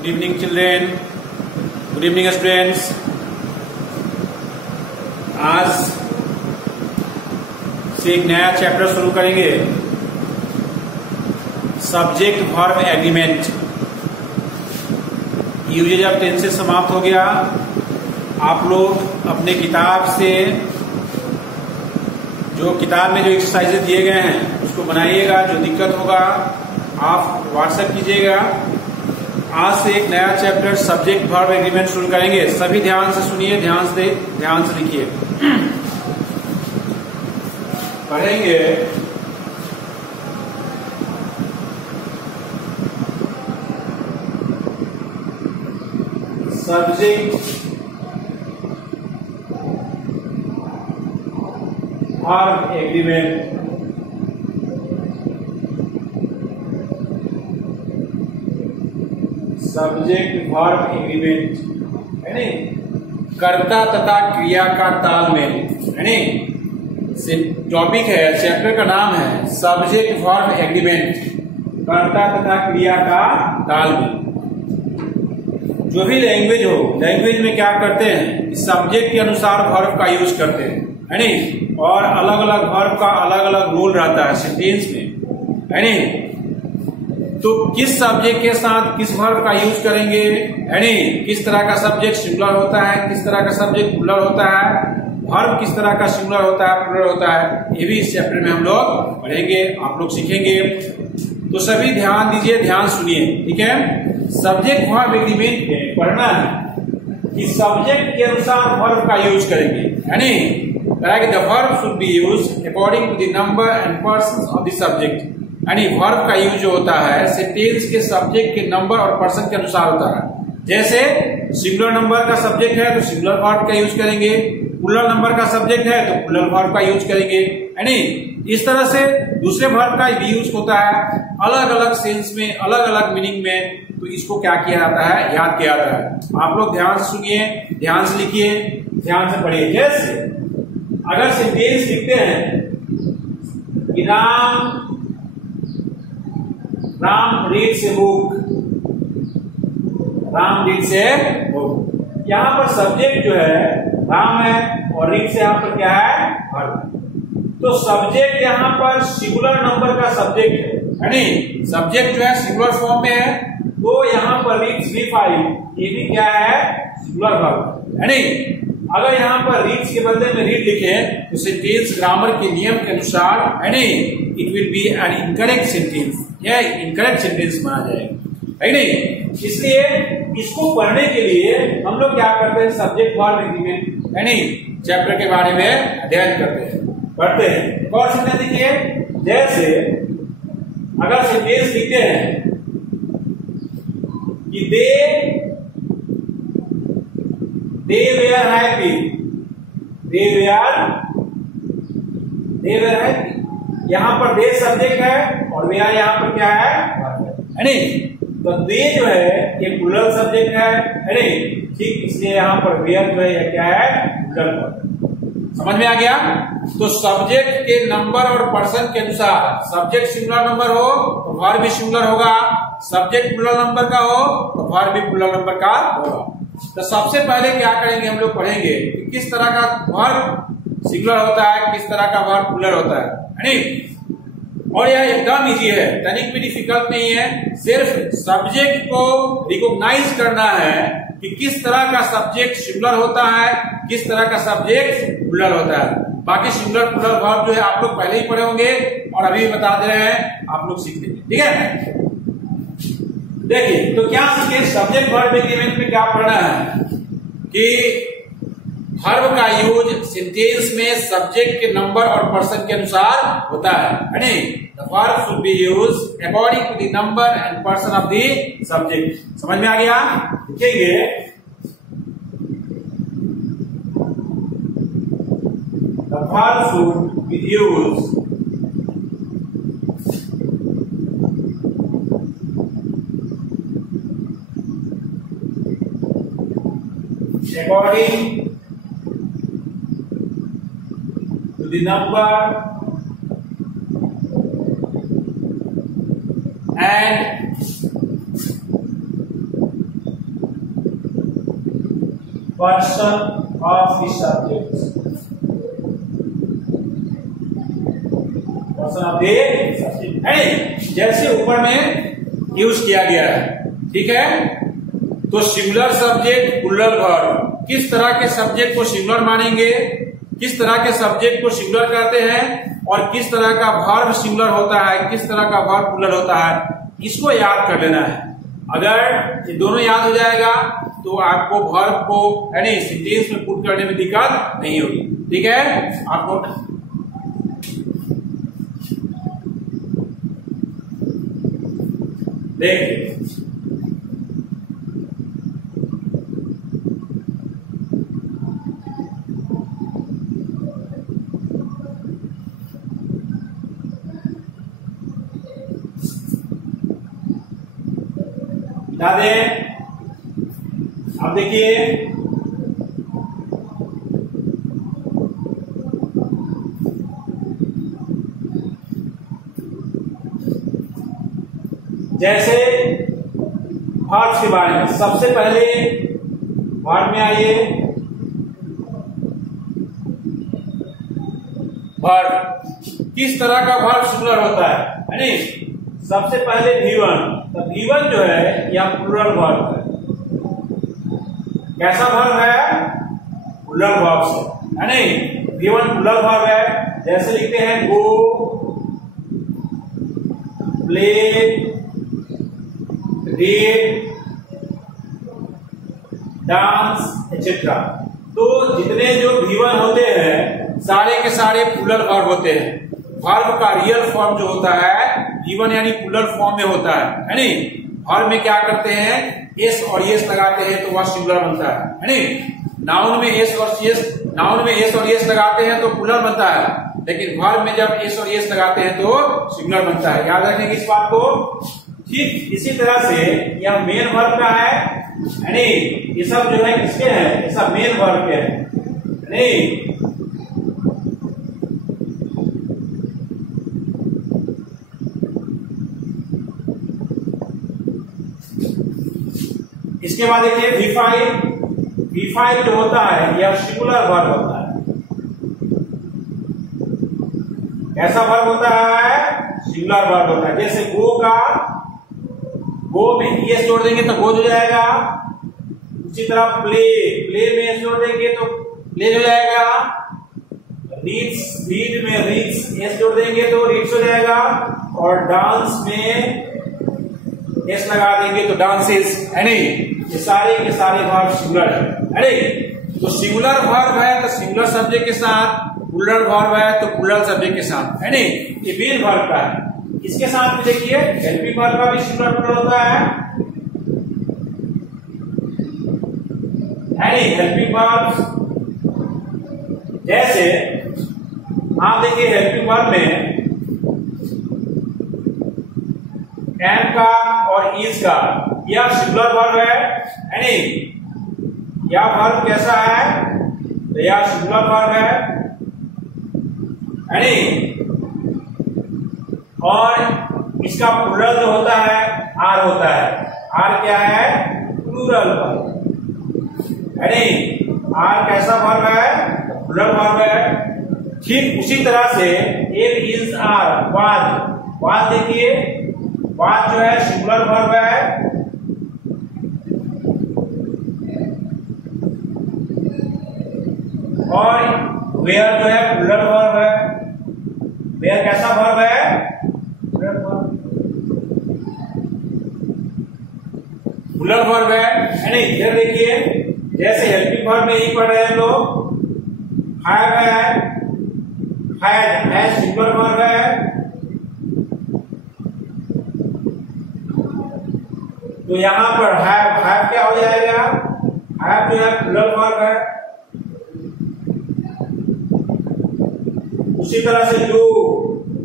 Good evening children, good evening students। आज से एक नया चैप्टर शुरू करेंगे, subject verb agreement. Usages of tenses समाप्त हो गया। आप लोग अपने किताब से जो किताब में जो एक्सरसाइजेज दिए गए हैं उसको बनाइएगा। जो दिक्कत होगा आप व्हाट्सएप कीजिएगा। आज से एक नया चैप्टर सब्जेक्ट वर्ब एग्रीमेंट शुरू करेंगे। सभी ध्यान से सुनिए, ध्यान से लिखिए। पढ़ेंगे subject verb agreement. Subject verb agreement है नहीं, कर्ता तथा क्रिया का तालमेल है नहीं। टॉपिक है, चैप्टर का नाम है सब्जेक्ट वर्ब एग्रीमेंट, कर्ता तथा क्रिया का तालमेल। जो भी लैंग्वेज हो, लैंग्वेज में क्या करते हैं, सब्जेक्ट के अनुसार वर्ब का यूज करते हैं है नहीं, और अलग अलग वर्ब का अलग अलग रोल रहता है सेंटेंस में है नहीं। तो किस सब्जेक्ट के साथ किस वर्ब का यूज करेंगे है नहीं, किस तरह का सब्जेक्ट सिंगुलर होता है, किस तरह का सब्जेक्ट प्लुरल होता है, वर्ब किस तरह का सिंगुलर होता है, प्लुरल होता है, ये भी इस चैप्टर में हम लोग पढ़ेंगे, आप लोग सीखेंगे। तो सभी ध्यान दीजिए, ध्यान सुनिए, ठीक है। सब्जेक्ट वर्ब एग्रीमेंट में पढ़ना है कि सब्जेक्ट के अनुसार वर्ब का यूज करेंगे है नहीं। The verb should be used according to the number and person of the subject. यानी वर्ब का यूज जो होता है सेंटेंस के सब्जेक्ट के नंबर और पर्सन के अनुसार होता है। जैसे सिंगुलर नंबर का सब्जेक्ट है तो सिंगुलर वर्ब का यूज करेंगे, प्लुरल नंबर का सब्जेक्ट है तो प्लुरल वर्ब का यूज करेंगे है नहीं। इस तरह से दूसरे वर्ब का भी यूज होता है अलग अलग सेंस में, अलग अलग मीनिंग में। तो इसको क्या किया जाता है, याद किया जाता है। आप लोग ध्यान से सुनिए, ध्यान से लिखिए, ध्यान से पढ़िए। जैसे अगर सेंटेंस लिखते हैं कि राम रीड से बुक, राम रीड से बुक। यहां पर सब्जेक्ट जो है राम है और रीड से यहां पर क्या है, वर्ब। तो सब्जेक्ट यहां पर सिंगुलर नंबर का सब्जेक्ट है नहीं, सब्जेक्ट जो है सिंगुलर फॉर्म में है। तो यहां पर रीड्स भी 5, ये भी क्या है, सिंगुलर वर्ब है नहीं। अगर यहां पर रीड्स के बदले में रीड लिखे तो सेंटेंस ग्रामर के नियम के अनुसार है नहीं, it will be an incorrect sentence, यह इनकरेक्ट सेंटेंस माना जाएगा है नहीं। इसलिए इसको पढ़ने के लिए हम लोग क्या करते हैं, सब्जेक्ट वर्ब एग्रीमेंट है नहीं, चैप्टर के बारे में अध्ययन करते हैं, पढ़ते हैं। और सेंटेंस देखिए, जैसे अगर सेंटेंस लिखते हैं कि they were happy, they were happy। यहां पर they सब्जेक्ट है और were यहां पर क्या है नहीं। तो they जो है ये प्लुरल सब्जेक्ट है नहीं, ठीक। इसलिए यहां पर were जो है ये क्या है, प्लुरल। समझ में आ गया। तो सब्जेक्ट के नंबर और पर्सन के अनुसार, सब्जेक्ट सिंगुलर नंबर हो तो वर्ब भी सिंगुलर होगा, सब्जेक्ट प्लुरल नंबर का हो तो वर्ब भी प्लुरल नंबर का होगा। तो सबसे पहले क्या करेंगे, हम लोग पढ़ेंगे कि किस तरह का वर्ब सिंगुलर होता है, किस तरह का वर्ब प्लुरल होता है नहीं। और यह एकदम इजी है, तनिक भी डिफिकल्ट नहीं है। सिर्फ सब्जेक्ट को रिकॉग्नाइज करना है कि किस तरह का सब्जेक्ट सिंगुलर होता है, किस तरह का सब्जेक्ट प्लुरल होता है। बाकी सिंगुलर प्लुरल वर्ब जो है आप लोग पहले ही पढ़े होंगे और अभी भी बता दे रहे हैं, आप लोग सीख लेंगे, ठीक है। देखिए तो क्या सीखे, सब्जेक्ट वर्ब एग्रीमेंट में क्या पढ़ना है कि वर्ब का यूज सेंटेंस में सब्जेक्ट के नंबर और पर्सन के अनुसार होता है नहीं। The verb should be used according to the number and person of the subject. समझ में आ गया। लिखेंगे the verb should be used according to the number and person of the subject, person of the subject है, जैसे ऊपर में use किया गया है। ठीक है, तो सिंगुलर सब्जेक्ट प्लूरल वर्ब, किस तरह के सब्जेक्ट को सिंगुलर मानेंगे, किस तरह के सब्जेक्ट को सिंगुलर कहते हैं, और किस तरह का वर्ब सिंगुलर होता है, किस तरह का वर्ब प्लूरल होता है, इसको याद कर लेना है। अगर ये दोनों याद हो जाएगा तो आपको वर्ब को यानी सेंटेंस में पुट करने में दिक्कत नहीं होगी। ठीक है, आपको देखिए बता दें, अब देखिए जैसे वर्ब के बारे में, सबसे पहले वर्ब में आइए, वर्ब किस तरह का वर्ब सिंगुलर होता है नहीं, सबसे पहले V1, तो V1 जो है यह प्लूरल वर्ब है। कैसा वर्ब है? प्लूरल वर्ब से है नहीं, V1 प्लूरल वर्ब है। जैसे लिखते हैं गो, प्ले, रीड, डांस एक्सेट्रा। तो जितने जो V1 होते हैं सारे के सारे प्लूरल वर्ब होते हैं। वर्ब का रियल फॉर्म जो होता है V1 यानी प्लूरल फॉर्म में होता है नहीं। वर्ब में क्या करते हैं, एस और एस लगाते हैं तो वह सिंगुलर बनता है नहीं। नाउन में एस और एस लगाते हैं तो प्लूरल बनता है, लेकिन वर्ब में जब एस और एस लगाते हैं तो सिंगुलर बनता है। याद रखने की इस बात को। ठीक इसी तरह से यह मेन वर्ब का है यानी ये सब जो है किसके हैं, ये सब मेन वर्ब के हैं नहीं। इसके बाद देखिए V5 जो होता है यह सिंगुलर वर्ब होता है। कैसा वर्ब होता है? सिंगुलर वर्ब होता है। जैसे गो में एस जोड़ देंगे तो गो हो जाएगा। उसी तरह प्ले में एस जोड़ देंगे तो प्ले हो जाएगा। रीड में रीड्स एस जोड़ देंगे तो रीड्स हो जाएगा। और डांस में एस लगा देंगे तो डांसेस है नहीं। ये सारे के सारे वर्ब सिंगुलर है नहीं। तो सिंगुलर वर्ब है तो सिंगुलर सब्जेक्ट के साथ, प्लूरल वर्ब है तो प्लूरल सब्जेक्ट के साथ है नहीं। ये मेन वर्ब का है। इसके साथ में देखिए हेल्पिंग वर्ब का भी सिंगुलर प्लूरल होता है नहीं। हेल्पिंग वर्ब जैसे आप देखिए हेल्पिंग वर्ब में एम का और इज का यह सिंगुलर वर्ब है नहीं। यह वर्ब कैसा है? तो यह सिंगुलर वर्ब है नहीं। और इसका प्लूरल जो होता है आर होता है। आर क्या है? प्लूरल वर्ब है नहीं। आर कैसा वर्ब है? प्लूरल वर्ब है। ठीक उसी तरह से एक इज आर वाज देखिए, वाज जो है सिंगुलर वर्ब है और वेयर जो है प्लूरल वर्ब है। वेयर कैसा वर्ब है? प्लूरल वर्ब है नहीं। इधर देखिए जैसे हेल्पिंग वर्ब में ही पढ़ रहे हैं लोग। हैव है, हैज सिंगुलर वर्ब है तो यहां पर हैव क्या हो जाएगा? हैव जो है प्लूरल वर्ब है। उसी तरह से जो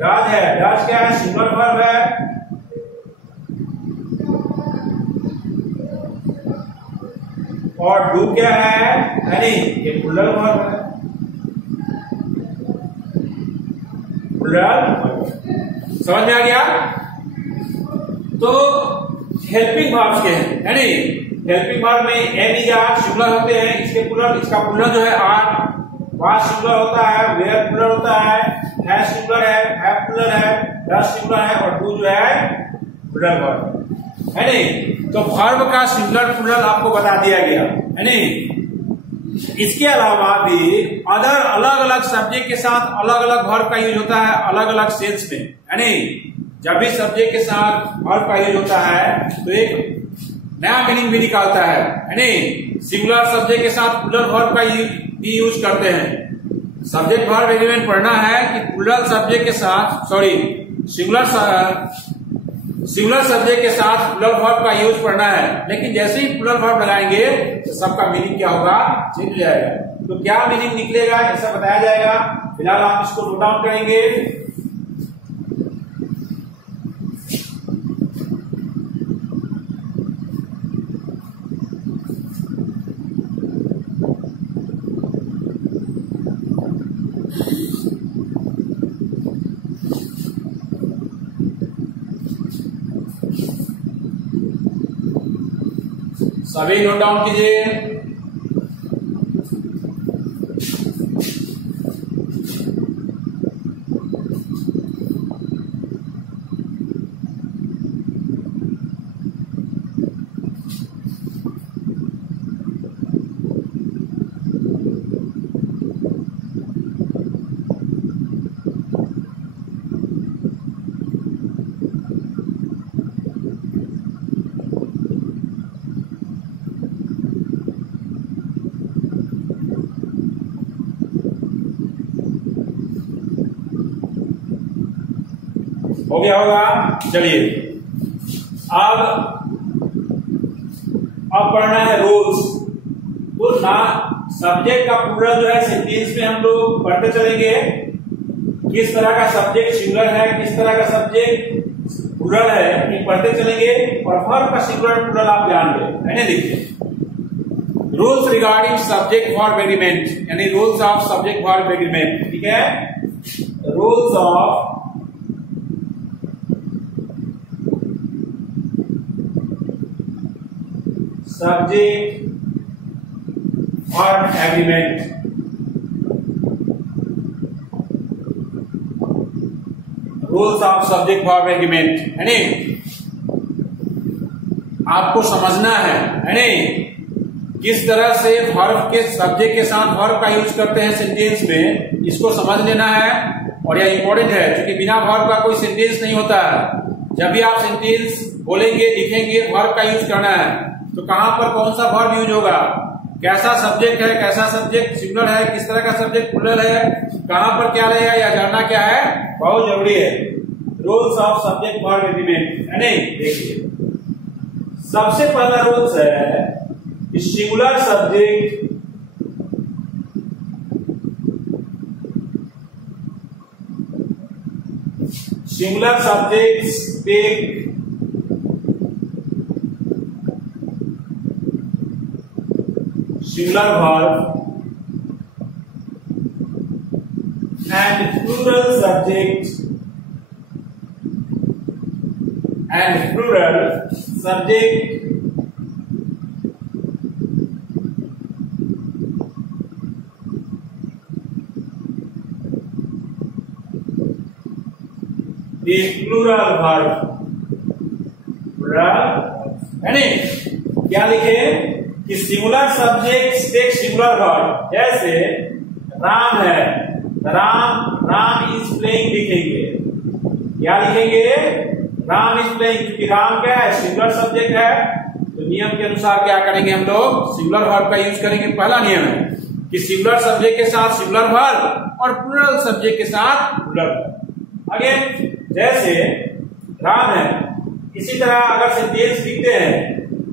डज है, डज क्या है? सिंगुलर वर्ब है। और डू क्या है? यानी ये प्लूरल वर्ब है। प्लूरल समझ में आ गया? तो हेल्पिंग वर्ब्स के हैं यानी हेल्पिंग वर्ब में एम इज आर सिंगुलर होते हैं, इसके प्लूरल, इसका प्लूरल जो है आर, वाज सिंगुलर होता है, वेयर प्लूरल होता है, हैज सिंगुलर है प्लूरल है, डज सिंगुलर है और डू जो है प्लूरल वर्ब है नहीं। तो वर्ब का सिंगुलर प्लूरल आपको बता दिया गया है नहीं। इसके अलावा भी अदर अलग अलग सब्जेक्ट के साथ अलग अलग वर्ब का यूज होता है, अलग अलग सेंस में है नहीं। जब भी सब्जेक्ट के साथ वर्ब का यूज होता है तो एक नया मीनिंग भी निकालता है नहीं। सिंगुलर सब्जेक्ट के साथ प्लूरल वर्ब का भी यूज करते हैं। सब्जेक्ट वर्ब एग्रीमेंट पढ़ना है कि प्लूरल सब्जेक्ट के साथ सिंगुलर सब्जेक्ट के साथ प्लूरल वर्ब का यूज पढ़ना है, लेकिन जैसे ही प्लूरल वर्ब लगाएंगे तो सबका मीनिंग क्या होगा, चेंज हो जाएगा। तो क्या मीनिंग निकलेगा ऐसा बताया जाएगा। फिलहाल आप इसको नोट डाउन करेंगे। सभी नोट डाउन कीजिए। हो गया होगा। चलिए अब पढ़ना है रूल्स। तो ना सब्जेक्ट का प्लूरल जो है सेंटेंस में हम लोग पढ़ते चलेंगे। किस तरह का सब्जेक्ट सिंगुलर है, किस तरह का सब्जेक्ट प्लूरल है, ये पढ़ते चलेंगे। और वर्ब का सिंगुलर प्लूरल आप जान गए है ना। देखिए rules regarding subject verb agreement, यानी rules of subject verb agreement. ठीक है, rules of subject verb agreement. Rules of subject verb agreement है नहीं। आपको समझना है नहीं किस तरह से वर्ब के सब्जेक्ट के साथ वर्ब का यूज करते हैं सेंटेंस में, इसको समझ लेना है। और यह इंपॉर्टेंट है क्योंकि बिना वर्ब का कोई सेंटेंस नहीं होता है। जब भी आप सेंटेंस बोलेंगे लिखेंगे वर्ब का यूज करना है, तो कहां पर कौन सा वर्ब यूज होगा, कैसा सब्जेक्ट है, कैसा सब्जेक्ट सिंगुलर है, किस तरह का सब्जेक्ट प्लूरल है, कहां पर क्या रहेगा, यह जानना क्या है, बहुत जरूरी है। Rules of subject verb agreement है नहीं। देखिए सबसे पहला रूल्स है कि singular subject take singular verb and plural subject is plural verb। है नहीं। क्या लिखे कि singular subject take singular verb. जैसे राम है, राम इज प्लेइंग लिखेंगे। क्या लिखेंगे, राम इज प्लेइंग, क्योंकि राम क्या है, सिंगुलर सब्जेक्ट है। तो नियम के अनुसार क्या करेंगे हम लोग, सिंगुलर वर्ब का यूज करेंगे। पहला नियम है कि सिंगुलर सब्जेक्ट के साथ सिंगुलर वर्ब और प्लूरल सब्जेक्ट के साथ प्लूरल वर्ब। आगे जैसे राम है, इसी तरह अगर सेंटेंस लिखते हैं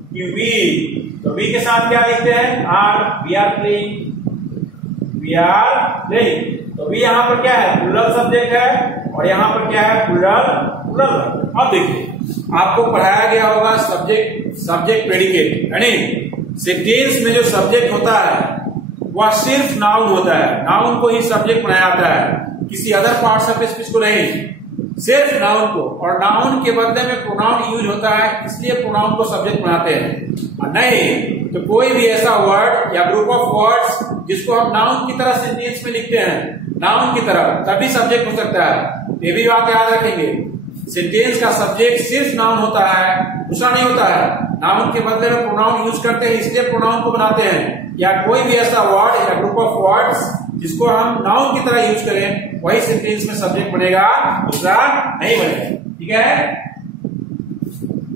कि वी, तो वी के साथ क्या लिखते हैं, आर, वी आर प्लेइंग। तो वी यहाँ पर क्या है, प्लूरल सब्जेक्ट है, और यहाँ पर क्या है, प्लूरल। अब देखिए आपको पढ़ाया गया होगा सब्जेक्ट प्रेडिकेट, यानी सेंटेंस में जो सब्जेक्ट होता है वह सिर्फ नाउन होता है। नाउन को ही सब्जेक्ट बनाया जाता है, किसी अदर पार्ट्स ऑफ स्पीच को नहीं। सिर्फ नाउन को, और नाउन के बदले में प्रोनाउन यूज होता है, इसलिए प्रोनाउन को सब्जेक्ट बनाते हैं। और नहीं तो कोई भी ऐसा वर्ड या ग्रुप ऑफ वर्ड्स जिसको हम नाउन की तरह सेंटेंस में लिखते हैं, नाउन की तरह, तभी सब्जेक्ट हो सकता है। ये भी बात याद रखेंगे, सेंटेंस का सब्जेक्ट सिर्फ नाउन होता है, दूसरा नहीं होता है। नाउन के बदले में प्रोनाउन यूज करते हैं, इसलिए प्रोनाउन को बनाते हैं। या कोई भी ऐसा वर्ड या ग्रुप ऑफ वर्ड्स जिसको हम नाउन की तरह यूज करें, वही सेंटेंस में सब्जेक्ट बनेगा, दूसरा नहीं बनेगा। ठीक है।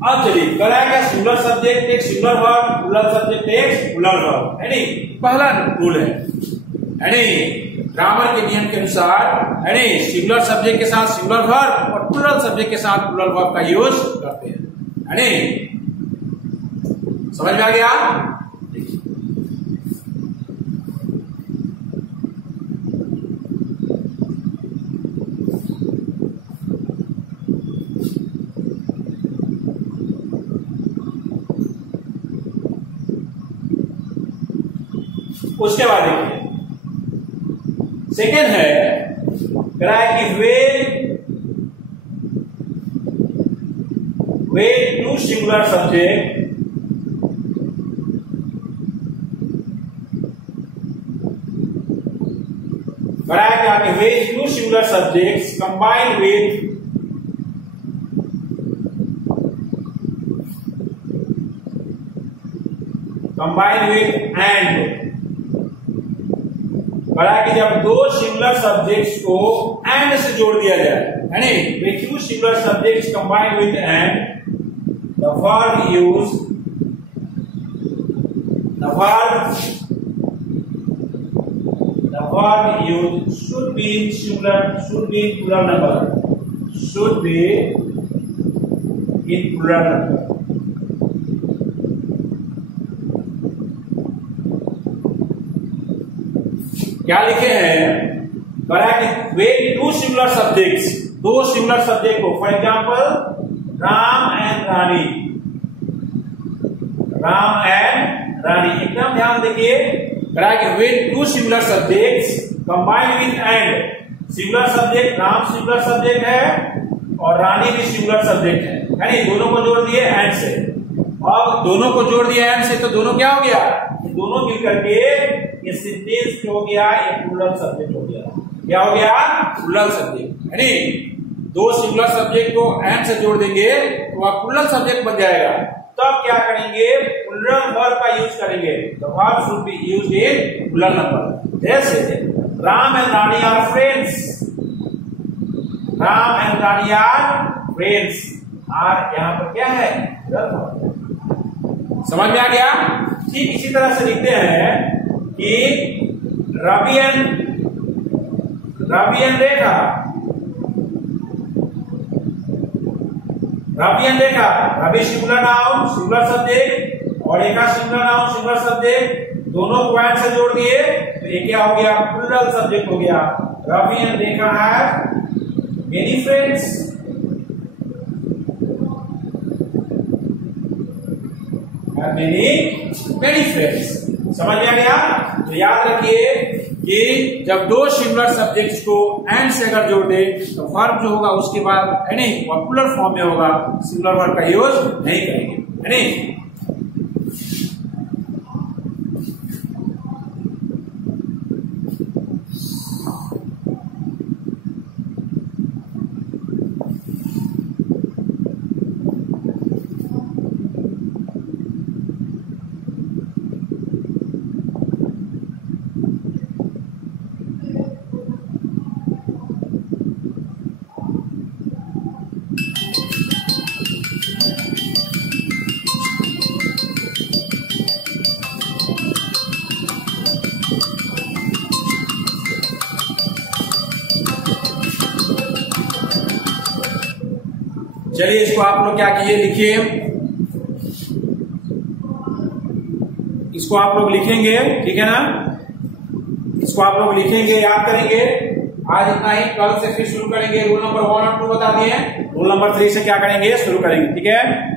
अब चलिए करा क्या, singular subject takes singular verb, plural subject takes plural verb, है नहीं, पहला रूल है नहीं। ग्रामर के नियम के अनुसार है नहीं, सिंगुलर सब्जेक्ट के साथ सिंगुलर वर्ब और प्लूरल सब्जेक्ट के साथ प्लूरल वर्ब का यूज करते हैं, है नहीं। समझ में आ गया। उसके बाद देखिए सेकेंड है कि when two singular subject when two singular subjects combined with and, कि जब दो सिंगुलर सब्जेक्ट्स को एंड से जोड़ दिया जाए, है नहीं, when two singular subjects combined with and, the verb use should be plural number, should be in plural number। क्या लिखे हैं, कि वे टू सिंगुलर सब्जेक्ट्स, दो सिंगुलर सब्जेक्ट को, for example Ram and Rani, एकदम ध्यान देखिए, कि when two singular subjects combined with and, singular subject Ram singular subject है और रानी भी सिंगुलर सब्जेक्ट है नहीं, दोनों को जोड़ दिए एंड से। अब दोनों को जोड़ दिया एंड से तो दोनों क्या हो गया, दोनों मिलकर के ये सेंटेंस हो गया, ये प्लूरल सब्जेक्ट हो गया। क्या हो गया, प्लूरल सब्जेक्ट, है नहीं। दो सिंगुलर सब्जेक्ट को एंड से जोड़ देंगे तो वह प्लूरल सब्जेक्ट बन जाएगा। तब क्या करेंगे, प्लूरल वर्ब का यूज करेंगे, the verb should be used in plural number. जैसे Ram and Rani are friends, Ram and Rani are friends, are यहाँ पर क्या है, समझ में आ गया। ठीक इसी तरह से लिखते हैं कि Ravi and Rekha, Ravi singular noun singular subject और Rekha singular noun singular subject, दोनों को एंड से जोड़ दिए तो ये क्या हो गया, प्लूरल सब्जेक्ट हो गया। Ravi and Rekha have many friends, many friends. समझ में आ गया। तो याद रखिए कि जब दो सिंगुलर सब्जेक्ट्स को एंड से अगर जोड़ दे तो वर्ब जो होगा उसके बाद है नहीं, वह प्लूरल फॉर्म में होगा, सिंगुलर वर्ब का यूज नहीं करेंगे, है नहीं। चलिए इसको आप लोग क्या कीजिए, लिखिए, इसको आप लोग लिखेंगे, ठीक है ना। इसको आप लोग लिखेंगे, याद करेंगे। आज इतना ही, कल से फिर शुरू करेंगे। रूल नंबर 1 और 2 बता दिए, रूल नंबर 3 से क्या करेंगे, शुरू करेंगे, ठीक है।